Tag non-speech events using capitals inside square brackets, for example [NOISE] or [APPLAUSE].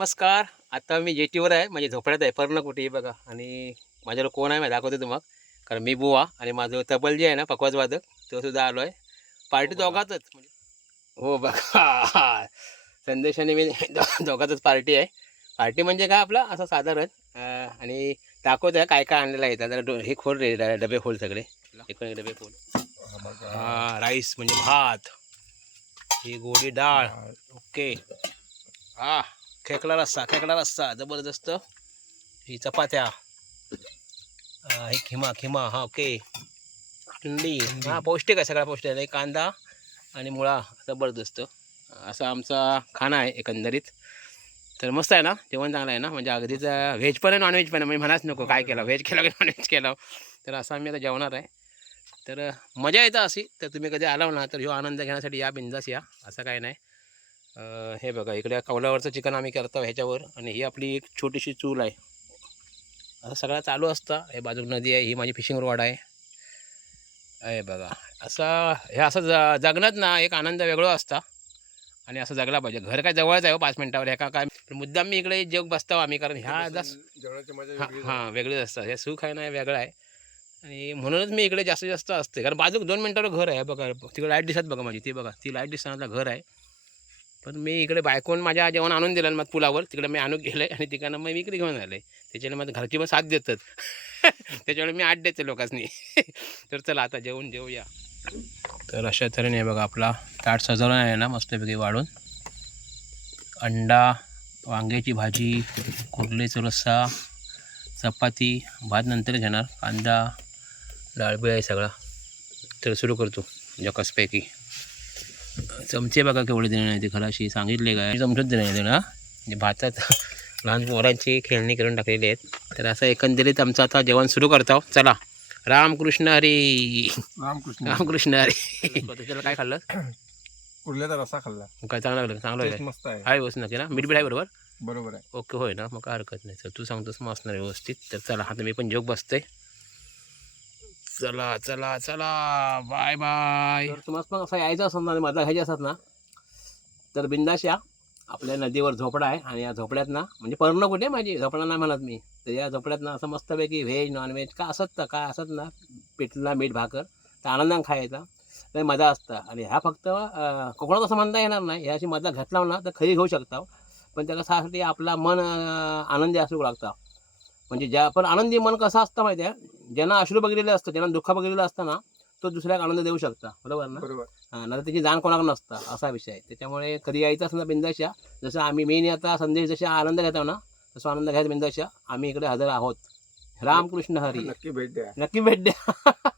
नमस्कार. आता मी जेटीवर आहे. म्हणजे झोपड्यात आहे. पर्ण कुठे बघा. आणि माझ्यावर कोण आहे मी दाखवतो तुम्हाला. कारण मी बुवा आणि माझं तबल जे आहे ना पकवाज वादक तो सुद्धा आलो आहे. पार्टी दोघातच. म्हणजे हो बघा. [LAUGHS] संदेशाने मी [LAUGHS] दोघातच पार्टी आहे. पार्टी म्हणजे काय आपला? असं साधारण. आणि दाखवत आहे काय काय आणलेलं आहे जरा डो- हे खोल रे डबे खोल सगळे. एकूण एक डबे खोल. हा राईस म्हणजे भात. ही गोडी डाळ. ओके. हा. खेकडा रस्सा खेकडा रस्सा जबरदस्त. ही चपात्या. हा, खिमा खिमा हा ओके. अंडी हा पौष्टिक आहे सगळा पौष्टिक. आहे कांदा आणि मुळा जबरदस्त. असा आमचा खाना आहे एकंदरीत. तर मस्त आहे ना? जेवण चांगलं आहे ना? म्हणजे अगदीच व्हेज पण आहे नॉनव्हेज पण आहे. म्हणजे म्हणाच नको. काय केलं? व्हेज केलं की नॉनव्हेज केलं? तर असं आम्ही आता जेवणार आहे. तर मजा येतं अशी. तर तुम्ही कधी आला ना तर ह्यो आनंद घेण्यासाठी या बिंदास या. असं काय नाही. हे बघा इकडे कौलावरचं चिकन आम्ही करतो ह्याच्यावर आणि ही आपली एक छोटीशी चूल आहे. असं सगळं चालू असतं. हे बाजूक नदी आहे ही माझी फिशिंग रोड आहे. हे बघा असं हे असं ज जगण्यात ना एक आनंद वेगळं असता. आणि असं जगला पाहिजे. घर काय जवळच आहे हो पाच मिनिटावर. ह्या काय मुद्दाम मी इकडे जग बसतो आम्ही कारण ह्या जस जेवणाची मजा हां वेगळीच हां वेगळेच असतात हे सुख आहे ना हे वेगळं आहे. आणि म्हणूनच मी इकडे जास्तीत जास्त असते. कारण बाजूक दोन मिनिटावर घर आहे बघा. तिकडे लाइट दिसत बघा माझी ती बघा. ती लाइट दिसताना घर आहे. पण मी इकडे बायकोन माझ्या जेवण आणून दिलं मग पुलावर. तिकडे मी आणून गेलं आणि तिकडनं मग मी इकडे घेऊन आलं. आहे त्याच्याने मग घरची पण साथ देतात. [LAUGHS] त्याच्यामुळे मी आठ देते लोकांनी [LAUGHS] तर चला आता जेवून जेवूया तर अशा तऱ्हेने बघा आपला ताट सजवला आहे ना मस्तपैकी वाढून. अंडा वांग्याची भाजी कुर्लेचा रस्सा चपाती भात नंतर घेणार. कांदा डाळबिळ आहे सगळा. तर सुरू करतो. जकसपैकी. चमचे बघा केवढे देणे नाही ते खराशी सांगितले काय चमचत देणे नाही ना म्हणजे भातात [LAUGHS] लहान पोरांची खेळणी करून टाकलेली आहेत. तर असं एकंदरीत आमचं आता जेवण सुरू करतो. चला. रामकृष्ण हरी. रामकृष्ण. रामकृष्ण हरी. त्याला काय खाल्लं? कुर्ल्याचा रस्सा खाल्ला. काय चांगलं लागलं चांगलं मस्त आहे. आहे व्यवस्थित नक्की ना मीठ बीठ आहे बरोबर? बरोबर आहे. ओके होय ना. मग काय हरकत नाही. चल तू सांगतोस मग असणार व्यवस्थित. तर चला आता मी पण जोक बसतोय. चला चला चला. Bye bye. तर तुम्हाला पण असं यायचं असं ना मजा घ्यायची असतात ना तर बिंदाश या. आपल्या नदीवर झोपडा आहे आणि या झोपड्यात ना म्हणजे पर्ण कुठे माझी झोपडा नाही म्हणत मी. तर या झोपड्यात ना असं मस्तपैकी व्हेज नॉनव्हेज का असत तर काय असत ना पिठला मीठ भाकर तर आनंदाने खायचा. तर मजा असतं. आणि ह्या फक्त कोकणात असं म्हणता येणार नाही. ह्याची मजा घेतला ना तर खरी घेऊ शकता पण त्या त्यासाठी आपला मन आनंदी असू लागतं म्हणजे ज्या पण आनंदी मन कसं असतं माहिती आहे? ज्यांना अश्रू बघितलेलं असतं ज्यांना दुःख बघितलेलं असतं ना तो दुसऱ्याला आनंद देऊ शकता. बरोबर ना? बरोबर. हां नाही त्याची जाण कोणाकडे नसतं असा विषय आहे. त्याच्यामुळे कधी यायचं असं बिंदाश जसं आम्ही मी आता संदेश जसे आनंद घेतो ना तसं आनंद घ्यायचा बिंदाश आम्ही इकडे हजर आहोत. रामकृष्ण हरी. नक्की भेट द्या. नक्की भेट द्या. [LAUGHS]